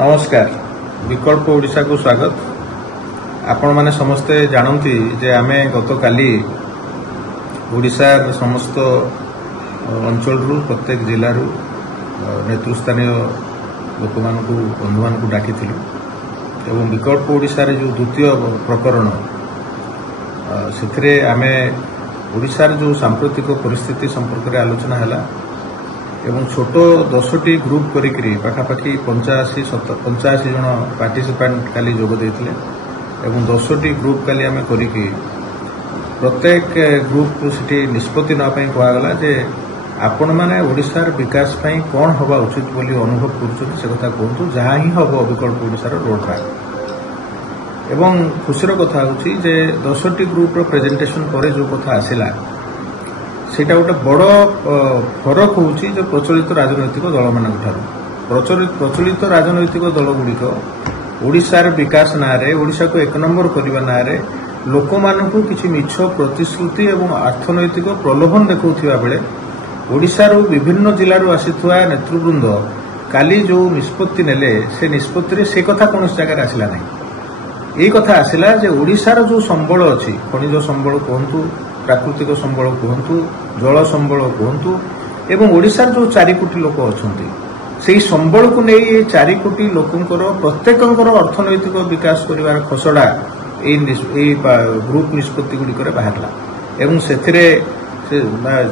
नमस्कार विकल्प ओडिशा को स्वागत। आपण माने समस्ते जानती जे आमे गत काली ओडिशार समस्त अंचल प्रत्येक जिलूर नेतृस्थानीय लोक बंधु मान डाकी एवं विकल्प ओडिशार जो द्वितीय प्रकरण से आमे ओडिशार जो सांप्रतिक परिस्थिति संपर्क में आलोचना है एवं छोट 10टी ग्रुप करी पाखापाखि 85 जन पार्टिसिपेंट काली जोग देथिले एवं 10टी ग्रुप काली आमे करिकी प्रत्येक ग्रुप से निष्पत्ति नापी कहगला जे आपण माने ओडिशार विकास पई कोन हवा उचित बोली अनुभव करछन से कथा कहतु जहाँ ही हबो विकल्प ओडिशार रोड मैप एवं खुशीर कथा होची जे 10टी ग्रुप रो प्रेजेंटेशन पर जो कथा आसिला सेटा गोटे बड़ फरक होची जो प्रचलित राजनैतिक दल मान प्रचलित राजनैतिक दल गुड़िक ओडिशार विकास नारे ओडिशा को एक नंबर करने नारे लोक मानू किसी मिछ प्रतिश्रुति एवं अर्थनैतिक प्रलोभन देखा बेले ओडिशार विभिन्न जिलूर आसीथुआ नेतृवृंद काली जो निष्पत्ति नेले से निष्पत्ति से कथा कौन जगह आसला नहीं। ये कथा आसला जे ओडिशार जो संबल अच्छी खनिज संबल कहतु प्राकृतिक संबल कहतु जल संबल कहतु एवं ओडिशार जो 4 कोटी लोक अच्छा से संबल को नहीं 4 कोटी लोकंकर प्रत्येकंकर अर्थनैतिक विकास करिवार खसड़ा ग्रुप निष्पत्ति गुड़िक बाहरला एवं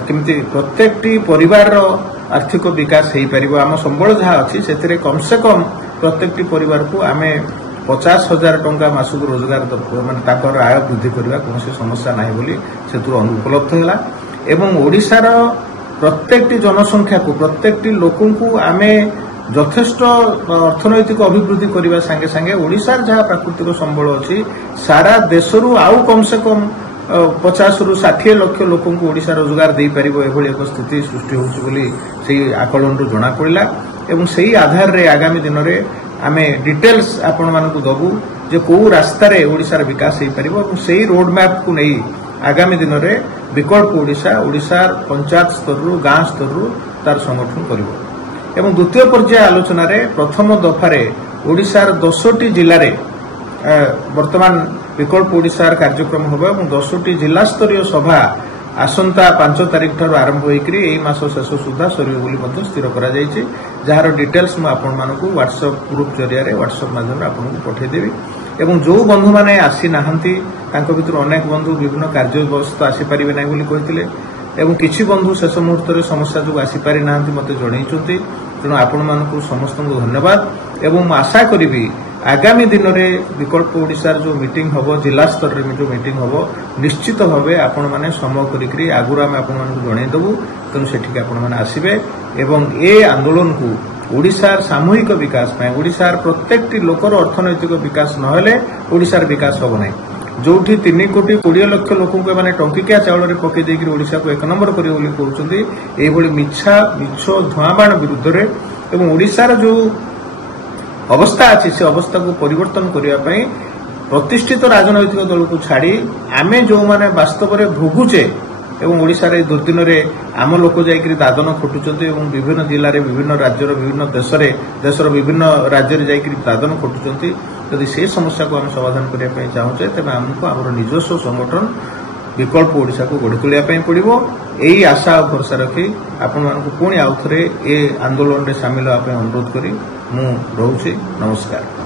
केमती प्रत्येकटी परिवार आर्थिक विकास हो पार आम संबल जहाँ अच्छी से कम से कम प्रत्येकटी परिवार को आमे 50,000 टंका मासक रोजगार माने आय वृद्धि करने कौन समस्या ना बोली से उपलब्ध है एवं ओडिशार प्रत्येकटी जनसंख्या को प्रत्येकटी लोकं को आमे यथेष्ट अर्थनैतिक अभिवृद्धि करने संगे संगे ओडिशार जहाँ प्राकृतिक संबल अच्छी सारा देशरू आउ कम से कम 50 ରୁ 60 लक्ष लोक ओडिशा रोजगार दे पार एक स्थिति सृष्टि होती आकलन जना पड़ा एवं से आधार रे आगामी दिन में आमे डिटेल्स आपण मानकु दबु जे को रास्ता रे ओडिशार विकास हो पार से रोड मैप को नहीं आगामी दिन में विकल्प ओडिशार पंचायत स्तर रु गाँ स्तर रु तार संगठन करिवो एवं द्वितीय पर्याय आलोचना रे प्रथम दफारे ओडिशार 10टी जिले में वर्तमान विकल्प ओडिशार कार्यक्रम होबा एवं 10टी जिला स्तरीय सभा आसंता 5 तारिख ठार आरंभ होइकरी एई मास शेष सुधा सरियो बोली मते स्थिर करा जायछि जार डिटेल्स मु आपण मानकु व्हाट्सएप ग्रुप जरिया रे व्हाट्सएप माध्यम रे आपन को पठै देबी एवं जो बंधु माने आसी नाहंती तांको भितर अनेक बंधु विभिन्न कार्य व्यवस्था आसी परिबे नै बोली कहिथिले एवं किछि बंधु शेष मुहूर्त रे समस्या जो आसी पारि नाहंती मते जणैछुंती तेणु आपण मानकु समस्त धन्यवाद एवं आशा करिबी आगामी दिन में विकल्प ओडिशार जो मीटिंग हम जिला स्तर में जो मीटिंग हम निश्चित भाव आपण मैंने समय करी आगुरी आम आपदेबू तेणु से आसबे एवं ए आंदोलन को ओडिशार सामूहिक विकास ओडिशार प्रत्येकटी लोकर अर्थनैतिक विकास नहेले ओडिशार विकास हम ना जो 3 कोटी 20 लक्ष लोक मैंने टंकिकिया चाउल पकई ओडिशा को 1 नंबर कर मिछ धुआबाण विरुद्ध में ओडिशार जो अवस्था अच्छी से अवस्था को परिवर्तन करने प्रतिष्ठित राजनैतिक दल को छाड़ी आमे जो माने वास्तव में भोगुचे एवं ओडिशा रे दुर्दिन रे आम लोक जाइकरी दादन खटुचंती एवं विभिन्न जिले में विभिन्न राज्यर विभिन्न देशर विभिन्न राज्य जाइकरी दादन खटुचंती यदि से समस्या को आम समाधान करने चाहूचे तेज आमको आम निजस्व संगठन विकल्प ओडिशा को गढ़ी तोलिया पड़ो यही आशा और भरसा रखी आपण मानकु पुणी आउ थे ए आंदोलन रे शामिल होगा अनुरोध करी मु रहूछि। नमस्कार।